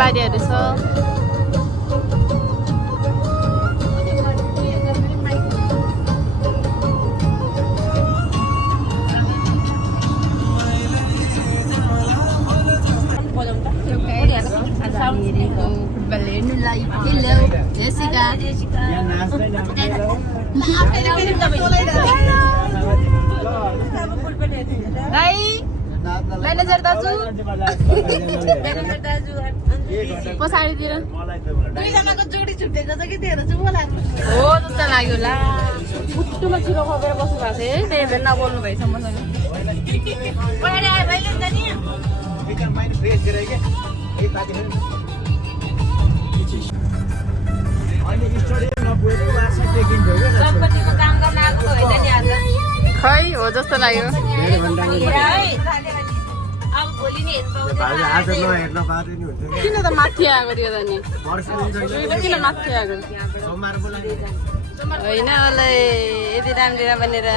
खेतीबारीहरू छ। Football हेर्नुलाई hello Jessica manager दाजु पछाडितिर जोडी छुटेको छ कि तेरो चाहिँ हो जस्तो लाग्यो होला। मुटुमा छिरो खपेर बस्नु भएको छ है, त्यही भएर नबोल्नु भएछ मसँग। खै हो जस्तो लाग्यो। किन त माथि आएको थियो त नि किन माथि आएको होइन होला यति राम्री बनेर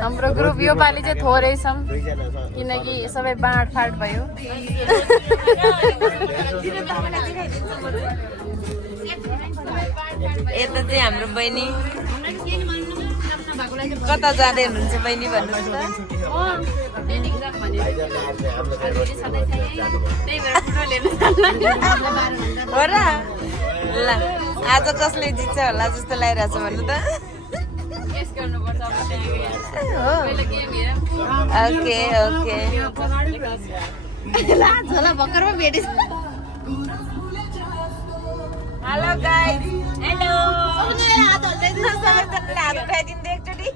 हाम्रो ग्रुप यो पालि चाहिँ थोरै छौँ किनकि सबै बाँडफाँड भयो। यता चाहिँ हाम्रो बहिनी कता जाँदै हुनुहुन्छ बहिनी भन्नुहोस् त। हो र ल आज कसले जित्छ होला जस्तो लागिरहेछ भन्नु त। ओके ओके भर्खरमा भेटेछ। हेलो गाइस हेलो हात उठाइदिनु एकचोटि।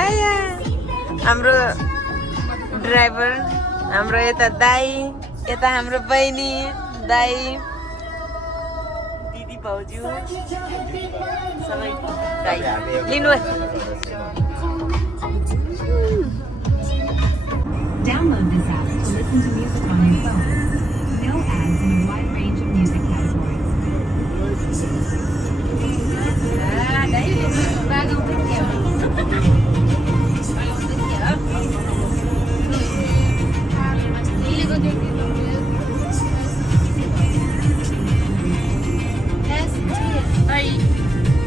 आया हाम्रो ड्राइभर हाम्रो यता दाई यता हाम्रो बहिनी दाई दिदी भाउजू सबै दाई लिनु। Download this app to listen to music on your phone. No ads in a wide range of music categories.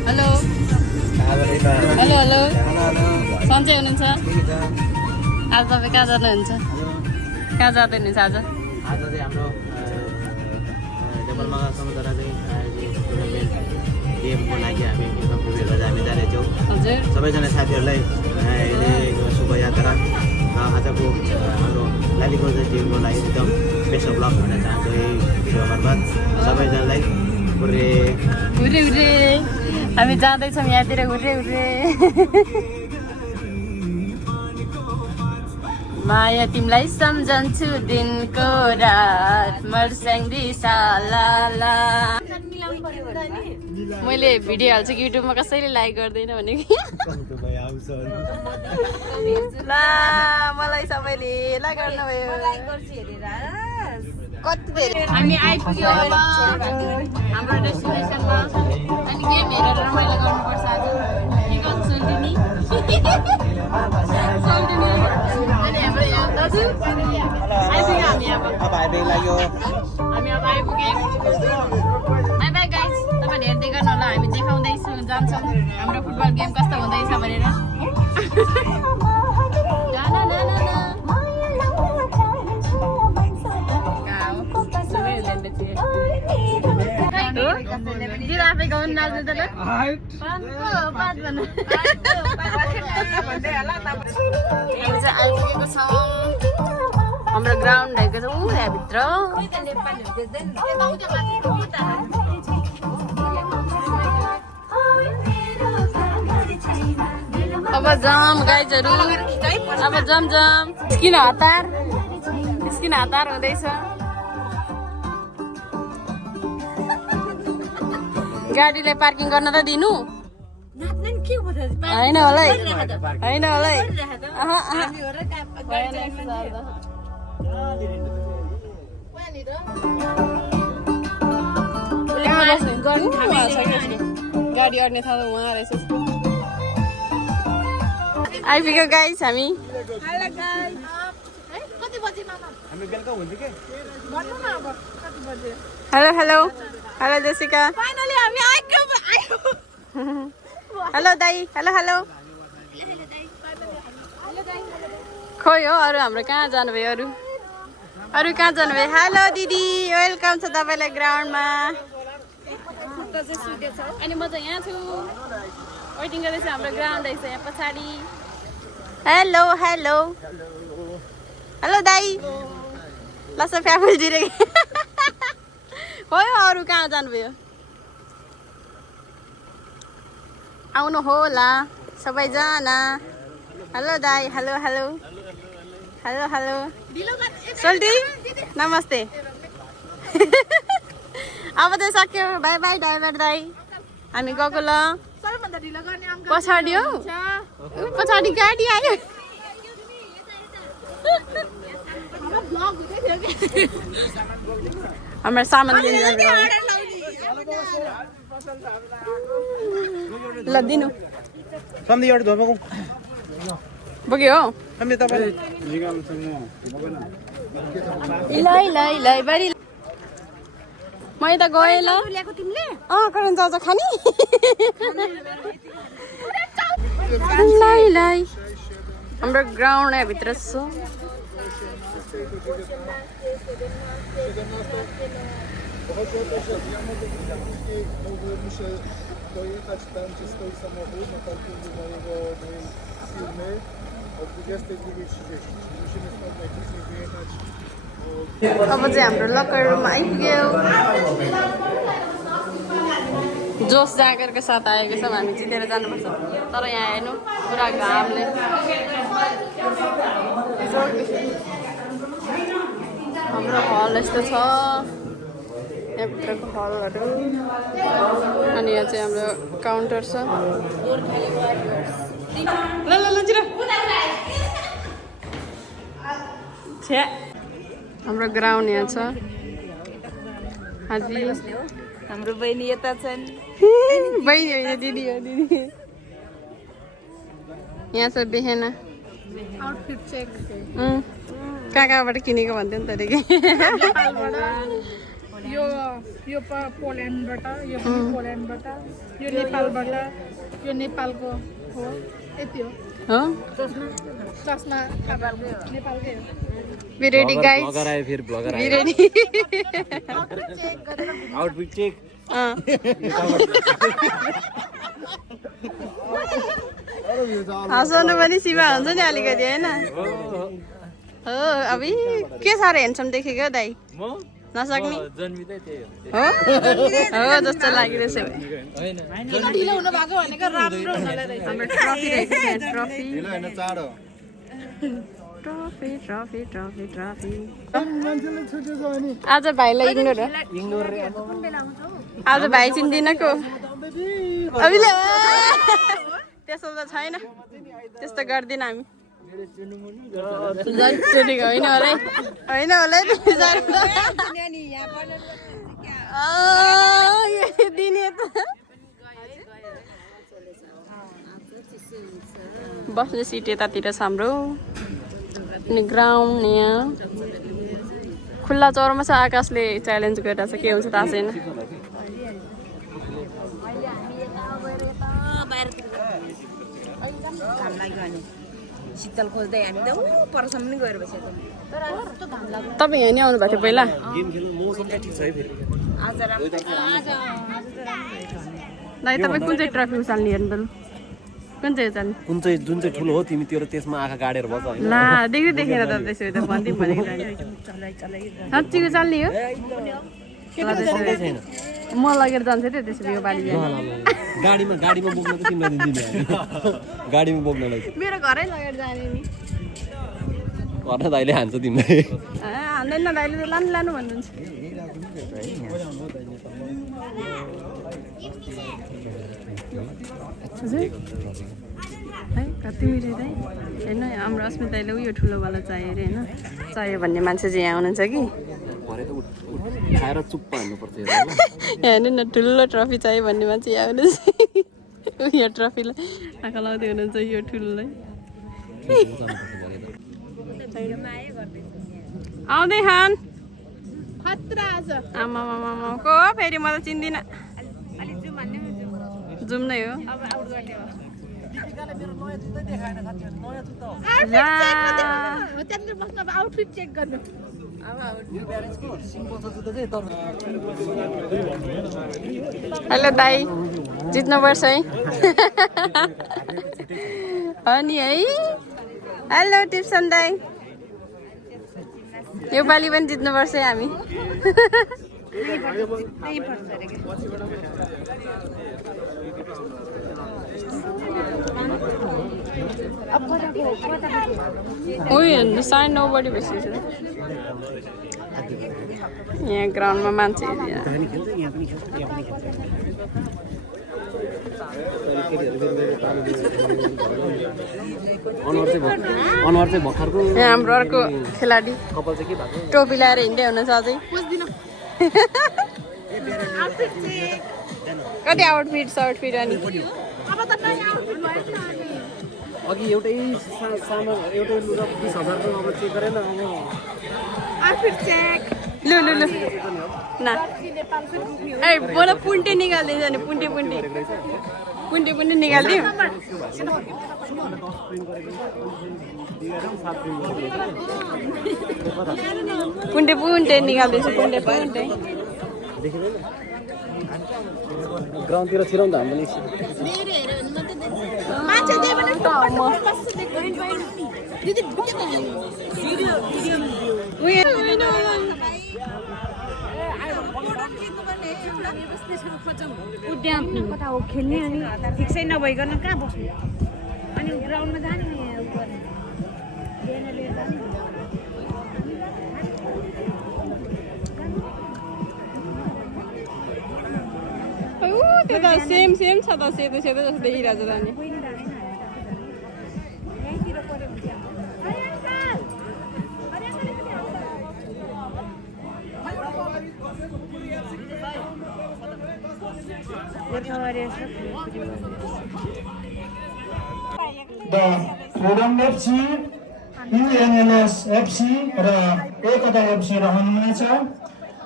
Hello hello hello सन्चै हुनुहुन्छ? आज तपाईँ कहाँ जानुहुन्छ? कहाँ जाँदै हुनुहुन्छ आज? आज चाहिँ हाम्रो नेपालमा समुद्र चाहिँ गेमको लागि हामी हामी जानेछौँ। हजुर सबैजना साथीहरूलाई शुभयात्रा। आजको हाम्रो लालीकोट टिमको लागि एकदम बेस्ट अफ लक भन्न चाहन्छु यही भिडियो मार्फत सबैजनालाई। हुर्रे हुर्रे हुर्रे हामी जाँदैछौँ यहाँतिर हुर्रे हुर्रे। माया तिमीलाई सम्झन्छु दिनको रात मर्स्याङ्दी साला। मैले भिडियो हाल्छु कि युट्युबमा कसैले लाइक गर्दैन भनेको ल मलाई सबैले लाइक गर्नुभयो। हामी आइपुग्यो अब हाम्रो डेस्टिनेसनमा। अनि गेम हेरेर रमाइलो गर्नुपर्छ आज। के गर्छ सोल्टिनी अनि हाम्रो दाजु आइपुग्यो। हामी अब आइपुग्यौँ। बाई बाई गाइज, तपाईँले हेर्दै गर्नु होला। हामी देखाउँदैछौँ जान्छौँ हाम्रो फुटबल गेम कस्तो हुँदैछ भनेर। आफै गाउनु नाच्नु त ल आइपुगेको छ हाम्रो ग्राउन्ड आएको छ ऊ यहाँभित्र। अब जाम गाइजहरू अब जाम जाम स्किन हतार हुँदैछ। गाडीलाई पार्किङ गर्न त दिनु होइन होला होइन होला गाडी अड्ने ठाउँ उहाँ रहेछ आइपुग्यो गाइस हामी hello hello hello Jessica hello दाई हेलो हेलो खोइ हो अरू हाम्रो कहाँ जानुभयो अरू कहाँ जानुभयो हेलो दिदी वेलकम छ तपाईँलाई ग्राउन्डमा अनि म चाहिँ यहाँ छु वेटिङ गर्दैछु हाम्रो ग्राउन्ड रहेछ यहाँ पछाडि हेलो हेलो हेलो दाई लस फ्याफुल दिरे खोइ अरू कहाँ जानुभयो आउनु होला सबैजना हेलो दाई हेलो हेलो हेलो हेलो सोल्टी नमस्ते अब चाहिँ सक्यो बाई बाई ड्राइभर दाई हामी गएको ल पछाडि हौ पछाडि गाडी आयो हाम्रो सामान ल दिनु बोक्यो हो ल ल ल बडी म यता गएँ ल करेन्ट चाउचा खाने ल हाम्रो ग्राउन्ड यहाँ भित्र छ dojechać tam, gdzie stoi samochód na parkingu mojej firmy o 22:30. Czyli musimy stąd najpóźniej wyjechać अब चाहिँ हाम्रो लकर रुम आइपुग्यो जोस जागरको साथ आएको छौँ हामी जितेर जानुपर्छ तर यहाँ हेर्नु पुरा घामले हाम्रो हल यस्तो छ यहाँ भित्रको हलहरू अनि यहाँ चाहिँ हाम्रो काउन्टर छ ल ल ल जिरो छ्या हाम्रो ग्राउन्ड यहाँ छ हाजी हाम्रो बहिनी यता छन् बहिनी होइन दिदी हो दिदी यहाँ छ बेहेना आउटफिट चेक कहाँ कहाँबाट किनेको भन्थ्यो नि त अरे यो पोल्यान्डबाट यो पनि पोल्यान्डबाट यो नेपालबाट यो नेपालको हो यति हो चस्मा नेपालकै हो Be ready guys. ब्लगर आयो फेरि ब्लगर Be आयो ready. आउटफिट चेक हँसाउनु पनि सीमा हुन्छ नि अलिकति होइन हो अब के साह्रो ह्यान्डसम देखेको दाइ नसक्ने हो हो जस्तो लागिरहेछ ढिलो हुनु भएको भनेको राम्रो हुनलाई रहेछ हाम्रो ट्रफी रहेछ ट्रफी चाँडो ट्रफी ट्रफी ट्रफी ट्रफी मान्छेले छुटेछ अनि आज भाइलाई इग्नोर आज भाइ चिन्दिन को अभिले त्यसो त छैन त्यस्तो गर्दिन हामी चुटेको होइन होला होइन होला दिने त बस्ने सिट यतातिर छ हाम्रो अनि ग्राउन्ड यहाँ खुल्ला चौरमा छ आकाशले च्यालेन्ज गरिरहेको छ के हुन्छ थाहा छैन शीतल खोज्दै हामी त परसम्म नि गएर बसेको तपाईँ यहाँ नि आउनु भएको थियो पहिला दाइ तपाईँ कुन चाहिँ ट्रफी उचाल्ने हेर्नु बरु कुन चाहिँ उचाल्ने जुन चाहिँ ठुलो हो तिमी त्यो त्यसमा आँखा गाडेर बस्छ होइन ला देख्दै देखेर त त्यसो त भन्दै भनेको साँच्चीको चाल्ने हो छैन म लगेर जान्छ त्यो त्यसो यो बाली गाडीमा बोक्न त तिमीलाई दिदिनँ गाडीमा बोक्नलाई मेरो घरै लगेर जाने नि घर दाइले हान्छ तिमीलाई हान्दैन दाइले त लानु लानु भन्नुहुन्छ है कति मिठो दाइ होइन हाम्रो अस्मिताले उयो ठुलोवाला चाहियो अरे होइन चाहियो भन्ने मान्छे चाहिँ यहाँ आउनुहुन्छ कि खाएर चुप्प हान्नुपर्छ हेर्नु न ठुलो ट्रफी चाहियो भन्ने मान्छे आउनुहोस् यो ट्रफीलाई आँखा लाउँदै हुनुहुन्छ यो ठुलोलाई आउँदै खान आमा को फेरि म त चिन्दिनँ जुम नै हो आउटफिट चेक गर्नु हेलो दाई जित्नुपर्छ है हो नि है हेलो टिप्सन दाई योपालि पनि जित्नुपर्छ है हामी उयो 9:30 बढी भइसकेको यहाँ ग्राउन्डमा मान्छे अनुहार चाहिँ भर्खरको हाम्रो अर्को खेलाडी कपाल चाहिँ के भएको टोपी लगाएर हिँड्दै हुनुहुन्छ अझै कति आउटफिट अनि अघि एउटै सामान एउटै लुगा 20,000 को अब चेक गरेन लु न ए बोला पुन्टे निकाल्दैछ नि पुन्टे निकाल्दियो पुन्टे निकाल्दैछु पुन्टे ग्राउन्डतिर छिराउँदा हाम्रो एकछिन उद्यान कता हो खेल्ने अनि फिक्सै नभइकन कहाँ बस्ने अनि ग्राउन्डमा जाने त्यो त सेम छ त सेतो जस्तो देखिरहेको छ त अनि फ्रिडम एफसी युएनएलएस एफसी र एकता एफसी रहनुहुनेछ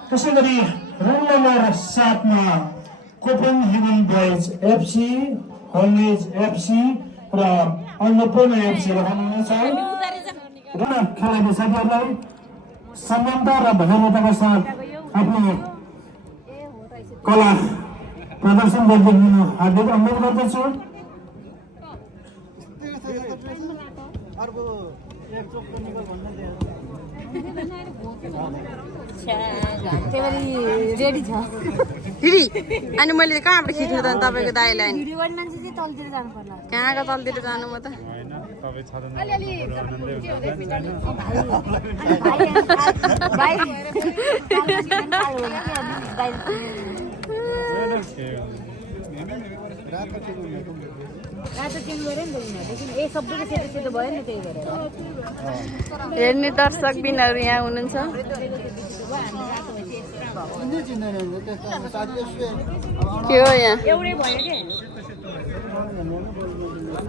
त्यसै गरी रुम नम्बर 7 मा कोपेनहेगन बोइज एफसी होल्नेज एफसी र अन्नपूर्ण एफसी रहनुहुनेछ र खेलाडी साथीहरूलाई समानता र भव्यताका साथ आफ्नो कला प्रदर्शन गर्दै हुनु हार्दिक अनुरोध गर्दछु रेडी छ दिदी अनि मैले कहाँबाट खिच्नु त तपाईँको दाइलाई भिडियो गर्ने मान्छे चाहिँ तलतिर जानु पर्ला कहाँको तलतिर जानु म त हेर्ने दर्शक बिनहरू यहाँ हुनुहुन्छ के हो यहाँ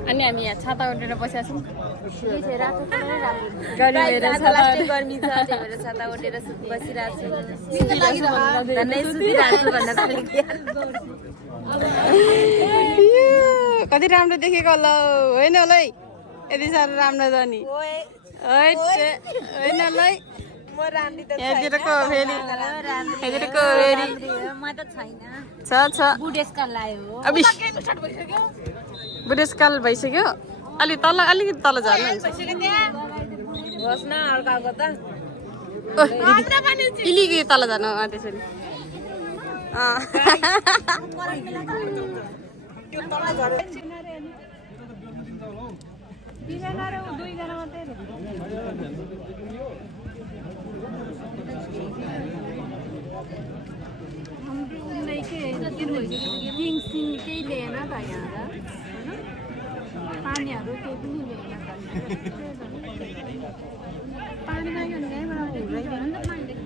अनि हामी यहाँ छाता ओढेर बसेका छौँ गर्मी छ त्यही भएर छाता ओढेर बसिरहेको कति राम्रो देखेको होला होइन होला है यति साह्रो राम्रो छ नि होइन होला है यहाँतिरको फेरि छ बुढेसकाल भइसक्यो अलिकति तल झर्नु अलिकति तल झर्नु त्यसरी केही लिएन त यहाँ पानीहरू केही पनि लिएन पानी माग्यो भने कहीँबाट हुँदैन नि त पानीदेखि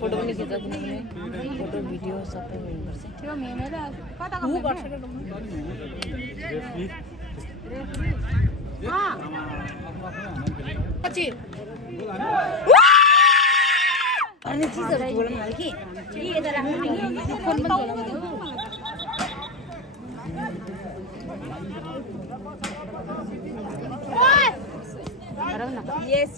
फोटो पनि खिच्छ कुनै फोटो भिडियो सबै गर्नुपर्छ त्यो मेहनत कता हु गर्छ पछि अनि चीजहरु बोल्न हाल कि यता राख्नु नि फोन पनि Yes.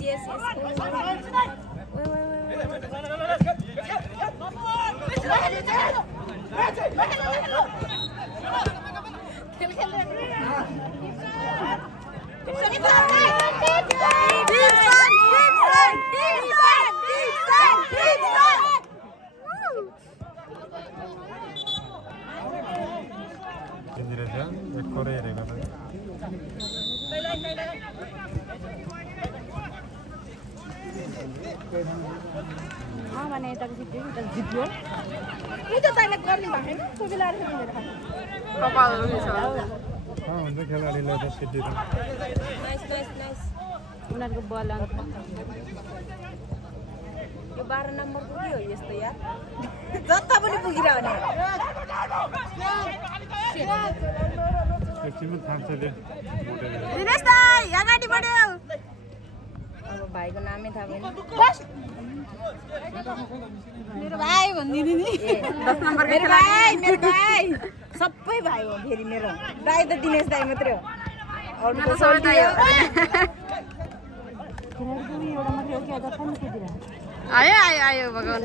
भने यताको जित्यो नि त तैले गर्ने भएन कोपिला आएर दिएर कपाल छ हुन्छ खेलाडीलाई त सिद्धि नाइस उनीहरुको बल यो 12 नम्बरको के हो यस्तो यार जता पनि पुगिरा भने एकछिनमा थाक्छ दे दिनेश दाइ अगाडि बढ्यो अब भाइको नामै थाहा भएन मेरो भाइ भन्दिनु नि 10 नम्बर मेरो भाइ सबै भाइ हो फेरि मेरो दाइ त दिनेश दाइ मात्रै हो अरु त सबै दाइ हो आयो भगवान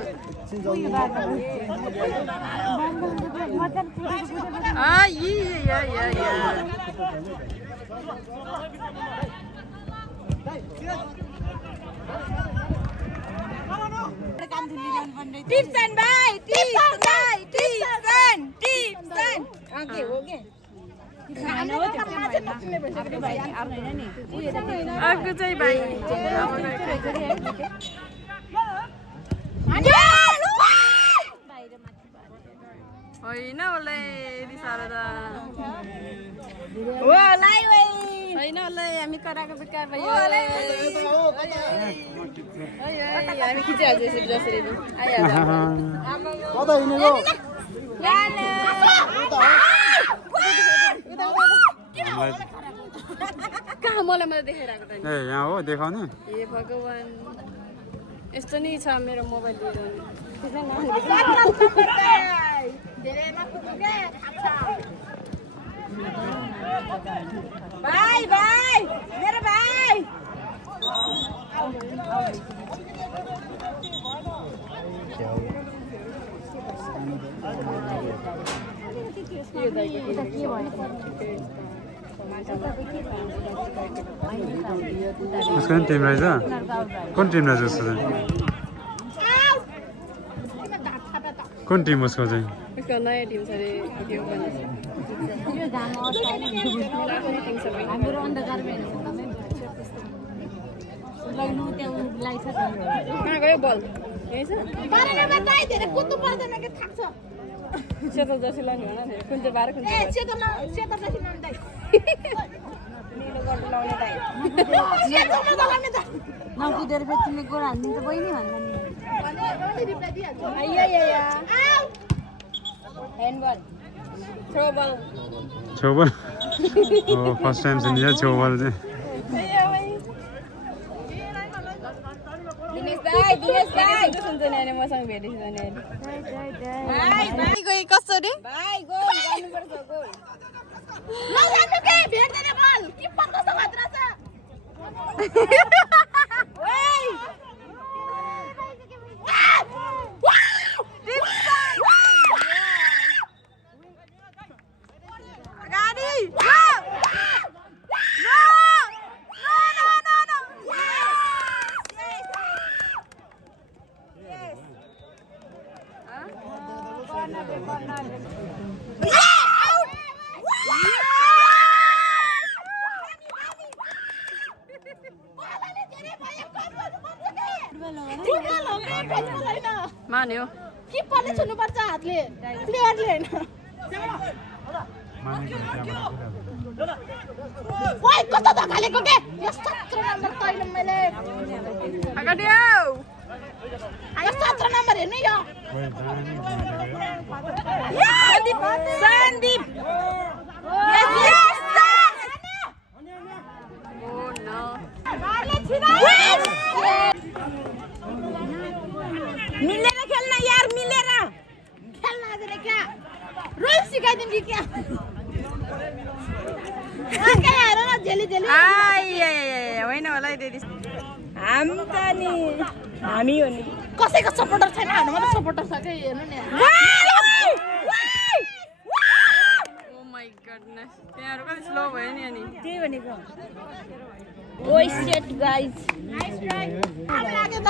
टिप्सन भाइ टिप्सन ओके हो के अर्को चाहिँ भाइ होइन होला रिसाएर त होइन होला हामी कराएको बेकार भयो हामी खिचिहाल्छ यसरी जसरी कता हिँडेको कहाँ मलाई मात्रै देखाइरहेको त ए यहाँ हो देखाउने ए भगवान यस्तो नै छ मेरो मोबाइल भाइ मेरो भाइ उसको नि टिम रहेछ कुन टिम रहेछ उसको चाहिँ कुन टिम उसको चाहिँ उसको नयाँ टिम छ अरे त्यो पनि हाम्रो अन्धकारमा कहाँ गयो बल यही छ सेतो जर्सी लाउने भन न कुन चाहिँ 12 कुन चाहिँ निलो गर्नु लाउने दाइ नकुदेर फेरि तिमीले गोरा हानिदिन्छ बहिनी भन्दा नि ह्यान्डबल छेउबल हो फर्स्ट टाइम सुनिन्छ छेउबल चाहिँ दिनेश दाइ सुन्छ नि अहिले मसँग भेटेछ नि अहिले गई कसरी भाइ गोल गर्नुपर्छ गोल नजान्नु के भेट्दैन बल किपर कस्तो खतरा छ ओइ गाडी मान्यो किपरले छुनुपर्छ हातले प्लेयरले हैन ओइ कस्तो धक्का खालेको के यस्तो नम्बर तैले मैले अगाडि आऊ यो 17 नम्बर हेर्नु यो सन्दीप मिलेर खेल्न यार मिलेर खेल्न आजले क्या रुल सिकाइदिम कि क्या के हेर न जेली जेली होइन होला दिदी हामी त नि हामी हो नि कसैको सपोर्टर छैन हाम्रोमा त सपोर्टर छ के हेर्नु नि ओ माय गडनेस त्यहाँहरु कति स्लो भयो नि अनि त्यही भनेको ओइ सेट गाइज नाइस ट्राई लाग्यो त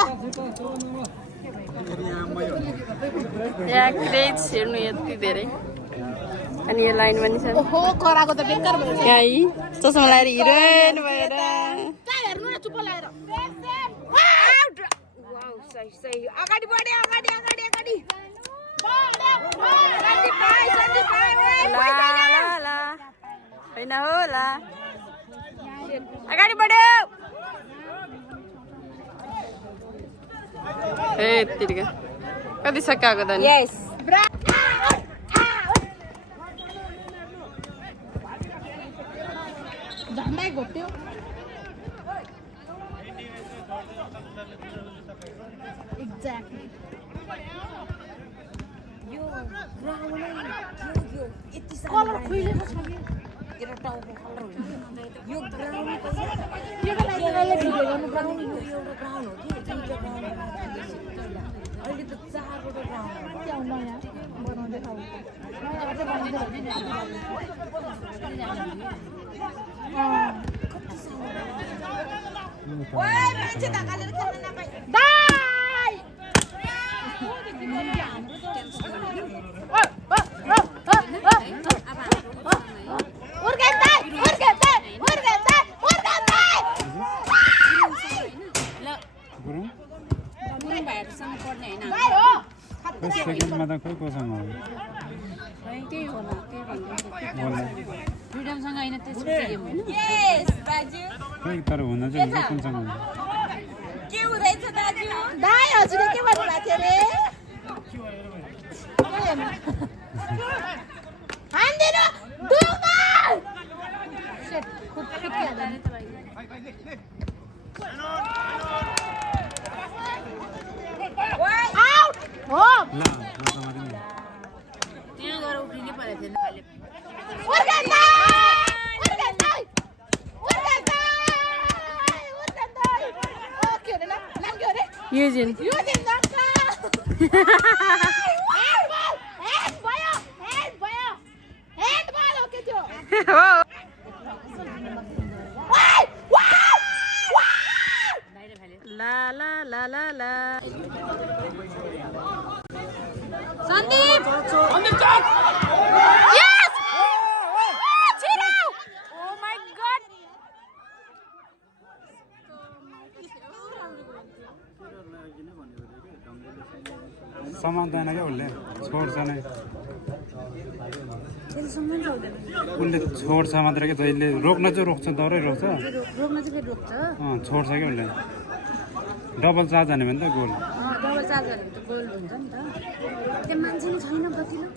यहाँ क्रेज हेर्नु यति धेरै अनि यो लाइन पनि छ ओहो कराको त बेकार भयो गाई चस्मा लाएर हिरोइन भएर कहाँ हेर्नु न चुप लाएर वाउ सही सही अगाडि बढे अगाडि अगाडि अगाडि होइन होला अगाडि बढ्यो ए तिर्का कति सकाएको त नि यस झन्डै घोप्ट्यो एक्ज्याक्टली यो कलर खुइलेको छ कि यो टाउको कलर हो यो ग्राउन्ड यो लागि भिडियो गर्नु पर्ने एउटा ग्राउन्ड हो कि दुईटा ग्राउन्ड अहिले त चारवटा ग्राउन्ड हो नयाँ बनाउँदै खाऊ मान्छे धकालेर खेल्न नपाइ दाइ सेकेन्डमा त खोइ कोसँग हो त्यही होला फ्रिडमसँग होइन त्यसपछि गेम होइन खोइ तर हुन चाहिँ हुन्छ कुनसँग हुन्छ के हुँदैछ दाजु दाइ हजुरले के भन्नु भएको थियो रे हान्दिनु डुबा सेट खुद हाल्दा नि आउट हो त्यहाँ गएर उफ्रिनै परेको थिएन अहिले युजिन ला ला ला ला ला Sandeep Yes! Chiro! Oh my god! समाउँदैन क्या उसले छोड्छ नै उसले छोड्छ मात्र क्या जहिले रोक्न चाहिँ रोक्छ दौडै रोक्छ रोक्न चाहिँ फेरि रोक्छ छोड्छ क्या उसले डबल चार्ज हान्यो भने त गोल डबल चार्ज गरेको त गोल हुन्छ नि त त्यो मान्छे नि छैन कतिलो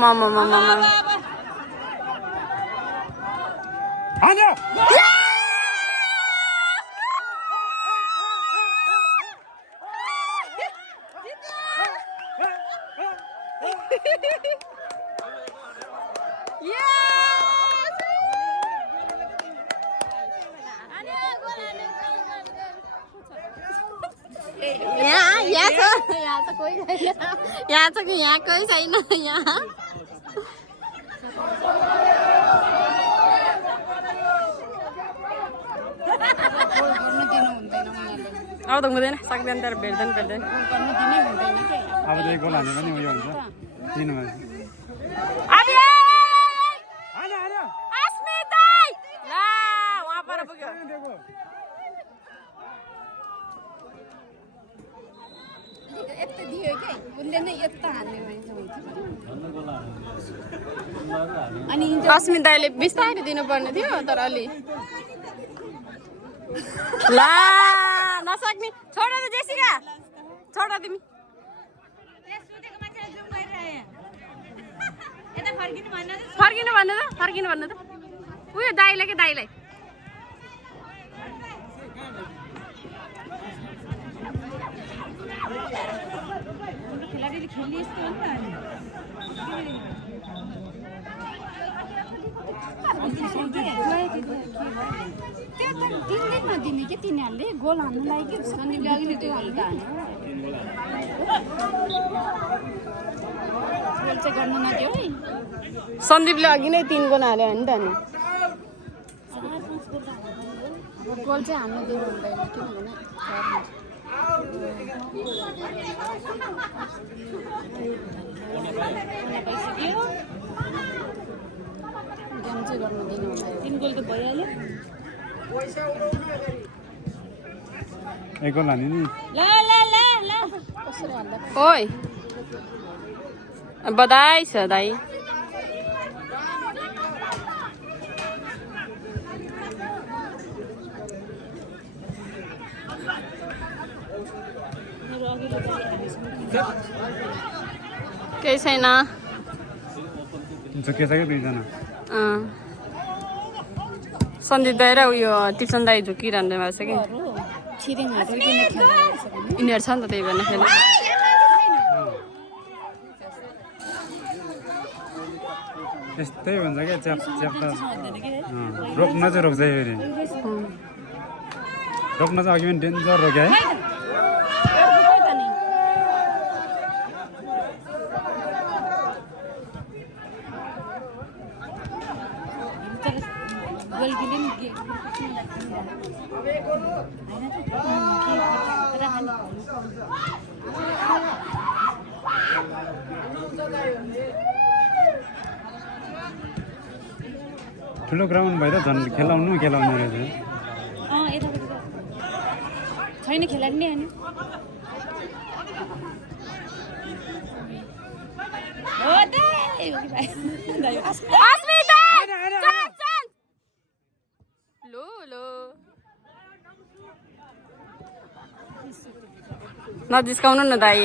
मामा हान्यो यहाँ छ कि यहाँ कोही छैन यहाँ अब त हुँदैन सक्दैन तर भेट्दैन अब चाहिँ गोल हाने पनि उयो हुन्छ दिनुमा यता दियो के उसले नै यता हाल्ने मान्छे अनि अस्मिन दाइले बिस्तारै दिनुपर्ने थियो तर अलि ला नसक्ने छोड त जेसिका छोड तिमी फर्किनु भन्नु त उयो दाइलाई के दाइलाई खेलाडीले खेल्ने यस्तो हो नि त्यो त दिँदै नदिने कि तिनीहरूले गोल हान्नु लागि कि सन्दीपले अघि नै त्यो हल्का हान्यो गोल चाहिँ गर्नु नदियो है सन्दीपले अघि नै 3 गोल हाल्यो नि त नि गोल चाहिँ हान्नु दिनु हुँदैन किनभने गेम चाहिँ गर्नु दिनु हुँदैन 3 गोल त भइहाल्यो एक गोल हान्यो नि ल कसरी हाल्दा ओइ बधाई छ दाइ केही छैन सन्दीप दाइ र उयो टिप्सन दाइ झुकिरहनु भएको छ कि यिनीहरू छ नि त त्यही भएर फेरि यस्तै हुन्छ क्या च्याप च्याप रोक्न चाहिँ रोक्छ फेरि रोक्न चाहिँ अघि पनि डेन्जर रोक्यो है ठुलो ग्राउन्ड भएर झन् खेलाउने रहेछ छैन खेलाडी नै अनि हो नजिस्काउनु न दाइ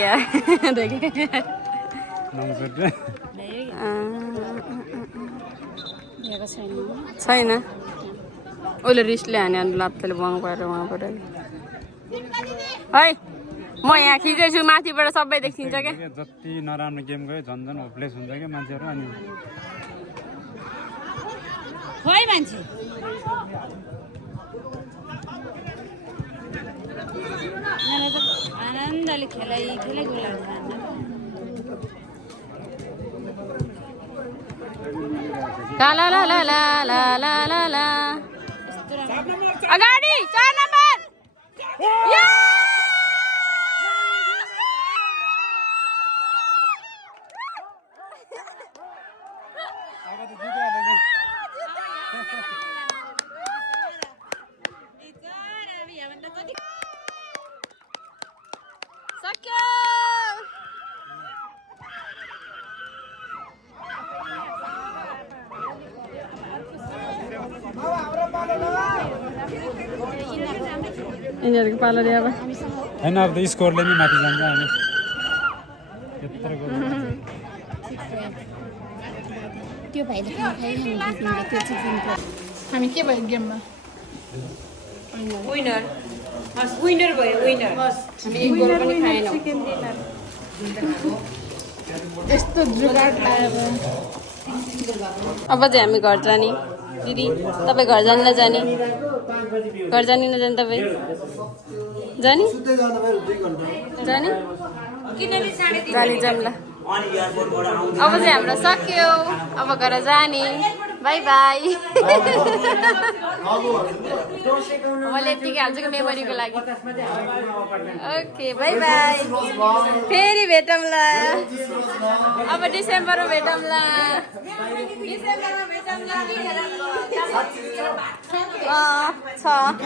छैन उसले रिसले हाने लात्ताले बुवाङ पारेर उहाँ पऱ्यो है म यहाँ खिचेछु माथिबाट सबै देखिन्छ क्या जति नराम्रो गेम गयो झन् झन् होपलेस हुन्छ क्या मान्छेहरू अनि खोइ मान्छे आनन्दले खेलाइ गोलाहरू ला ला ला ला ला ला ला ला ला अगाडि 4 नम्बर सक्यो यिनीहरूको पालो रे अब होइन अब त स्कोरले नि माथि जान्छ हामी यत्रो गोल त्यो भाइले हामी के भयो गेममा विनर भयो विनर हामी एक गोल पनि खाएनौँ यस्तो जुगाड आयो अब चाहिँ हामी घर जाने दिदी तपाईँ घर जाने नजाने घर जाने नजाने तपाईँ जाने जाने गाडी जाउँला अब चाहिँ हाम्रो सक्यो अब घर जाने बाई बाई मैले यतिकै हाल्छु कि मेमोरीको लागि ओके बाई बाई फेरि भेटौँला अब डिसेम्बरमा भेटौँला छ